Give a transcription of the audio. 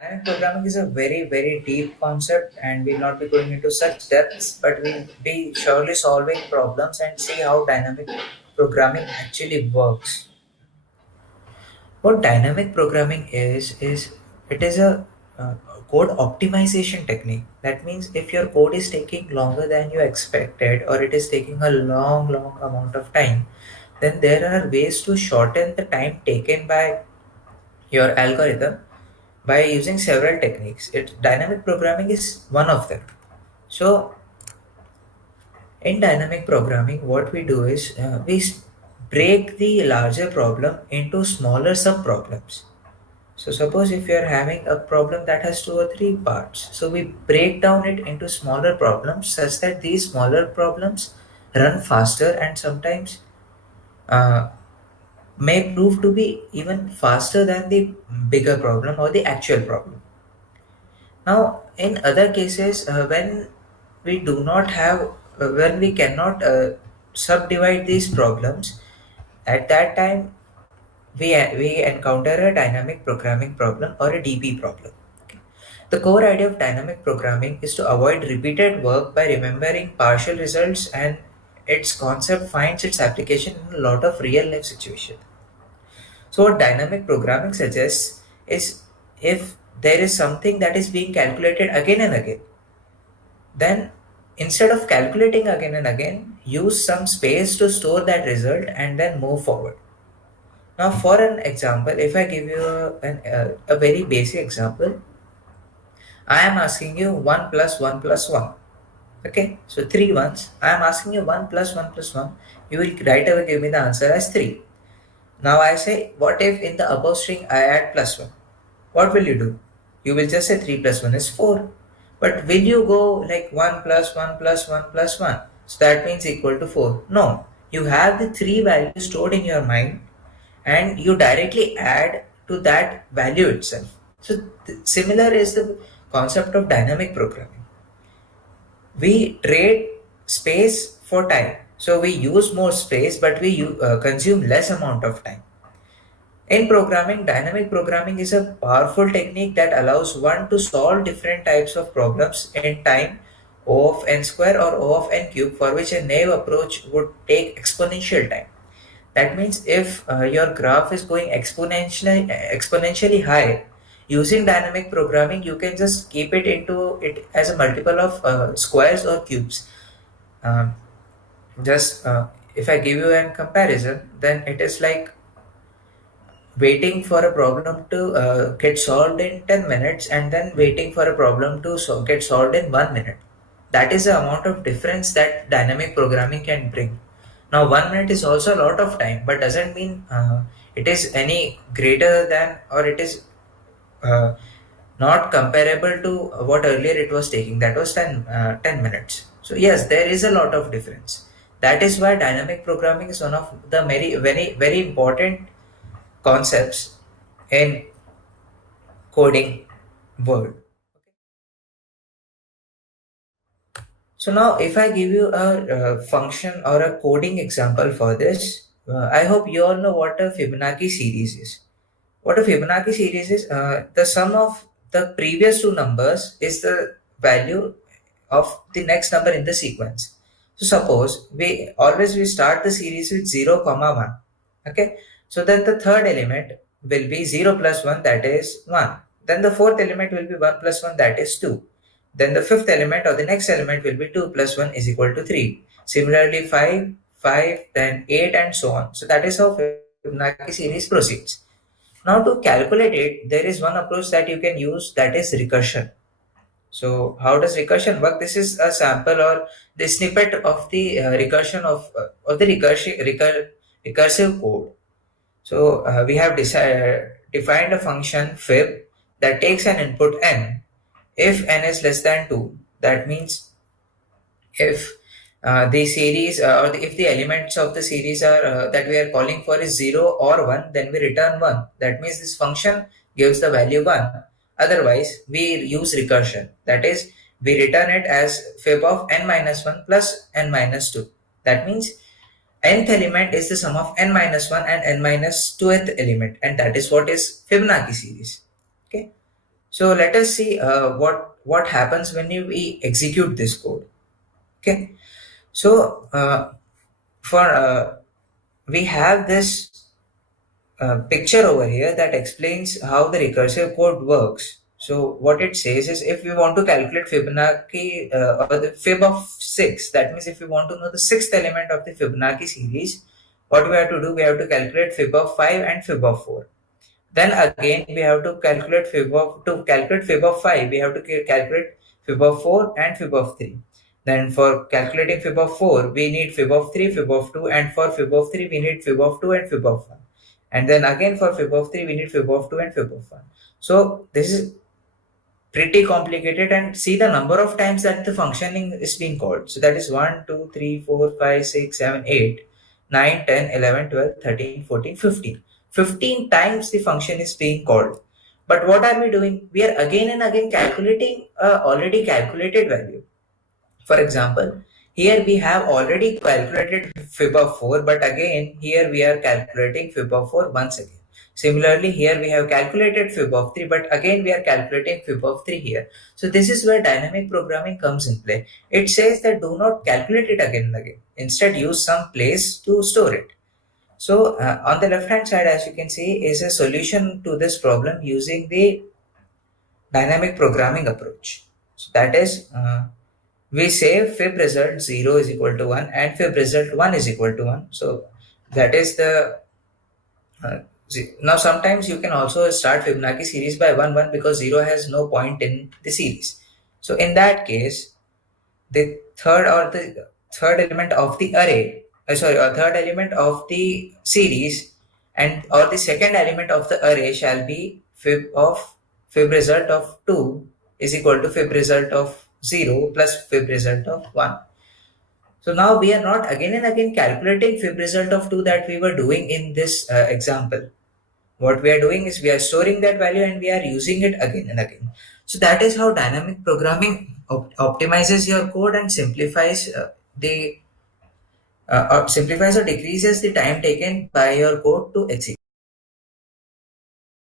Dynamic programming is a very deep concept, and we'll not be going into such depths, but we'll be surely solving problems and see how dynamic programming actually works. What dynamic programming is it is a code optimization technique. That means if your code is taking longer than you expected, or it is taking a long amount of time, then there are ways to shorten the time taken by your algorithm by using several techniques. Dynamic programming is one of them. So in dynamic programming, what we do is break the larger problem into smaller sub problems. So suppose if you are having a problem that has two or three parts, so we break down it into smaller problems such that these smaller problems run faster and sometimes uh, may prove to be even faster than the bigger problem or the actual problem. Now, in other cases, when we do not have, when we cannot subdivide these problems, at that time we encounter a dynamic programming problem or a DP problem. Okay. The core idea of dynamic programming is to avoid repeated work by remembering partial results, and its concept finds its application in a lot of real life situations. So, what dynamic programming suggests is if there is something that is being calculated again and again, then instead of calculating again and again, use some space to store that result and then move forward. Now, for an example, if I give you a very basic example, I am asking you 1 plus 1 plus 1. Okay, so three ones. I am asking you 1 plus 1 plus 1. You will right away give me the answer as 3. Now I say, what if in the above string I add plus 1? What will you do? You will just say 3 plus 1 is 4. But will you go like 1 plus 1 plus 1 plus 1? So that means equal to 4. No. You have the three values stored in your mind and you directly add to that value itself. So similar is the concept of dynamic programming. We trade space for time. So we use more space, but we consume less amount of time. In programming, dynamic programming is a powerful technique that allows one to solve different types of problems in time O of n square or O of n cube, for which a naive approach would take exponential time. That means if your graph is going exponentially high, using dynamic programming, you can just keep it into it as a multiple of squares or cubes. Um, just if I give you a comparison, then it is like waiting for a problem to get solved in 10 minutes and then waiting for a problem to get solved in 1 minute. That is the amount of difference that dynamic programming can bring. Now 1 minute is also a lot of time, but doesn't mean it is any greater than, or it is uh, not comparable to what earlier it was taking, that was 10 minutes. So yes, there is a lot of difference. That is why dynamic programming is one of the very important concepts in coding world. So now if I give you a, function or a coding example for this, I hope you all know what a Fibonacci series is. What a Fibonacci series is, the sum of the previous two numbers is the value of the next number in the sequence. So suppose we start the series with 0 comma 1. Okay, so then the third element will be 0 plus 1, that is 1. Then the fourth element will be 1 plus 1, that is 2. Then the fifth element or the next element will be 2 plus 1 is equal to 3. Similarly 5, then 8 and so on. So that is how Fibonacci series proceeds. Now to calculate it, there is one approach that you can use, that is recursion. So how does recursion work? This is a sample or the snippet of the recursion of the recursive code. So we have defined a function fib that takes an input n if n is less than 2. That means if the series if the elements of the series are that we are calling for is 0 or 1, then we return 1. That means this function gives the value 1. Otherwise we use recursion, that is we return it as fib of n minus 1 plus n minus 2. That means nth element is the sum of n minus 1 and n minus 2th element, and that is what is Fibonacci series. Okay, So let us see what happens when we execute this code. Okay. So for we have this picture over here that explains how the recursive code works. So what it says is, if we want to calculate Fibonacci or the fib of 6, that means if we want to know the sixth element of the Fibonacci series, what we have to do, we have to calculate fib of 5 and fib of 4. Then again, we have to calculate fib of 5, we have to calculate fib of 4 and fib of 3. Then for calculating fib of 4, we need fib of 3, fib of 2, and for fib of 3, we need fib of 2 and fib of 1. And then again for fib of 3, we need fib of 2 and fib of 1. So this is pretty complicated, and see the number of times that the functioning is being called. So that is 1, 2, 3, 4, 5, 6, 7, 8, 9, 10, 11, 12, 13, 14, 15. 15 times the function is being called. But what are we doing? We are again and again calculating a already calculated value. For example, here we have already calculated fib of 4, but again here we are calculating fib of 4 once again. Similarly, here we have calculated fib of 3, but again we are calculating fib of 3 here. So this is where dynamic programming comes in play. It says that do not calculate it again and again. Instead, use some place to store it. So on the left hand side, as you can see, is a solution to this problem using the dynamic programming approach. So that is, we say fib result 0 is equal to 1 and fib result 1 is equal to 1. So that is the now sometimes you can also start Fibonacci series by 1 1 because 0 has no point in the series. So in that case, the third element of the array, third element of the series, and or the second element of the array shall be fib result of 2 is equal to fib result of 0 plus fib result of 1. So now we are not again and again calculating fib result of 2 that we were doing in this example. What we are doing is we are storing that value and we are using it again and again. So that is how dynamic programming optimizes your code and simplifies simplifies or decreases the time taken by your code to execute.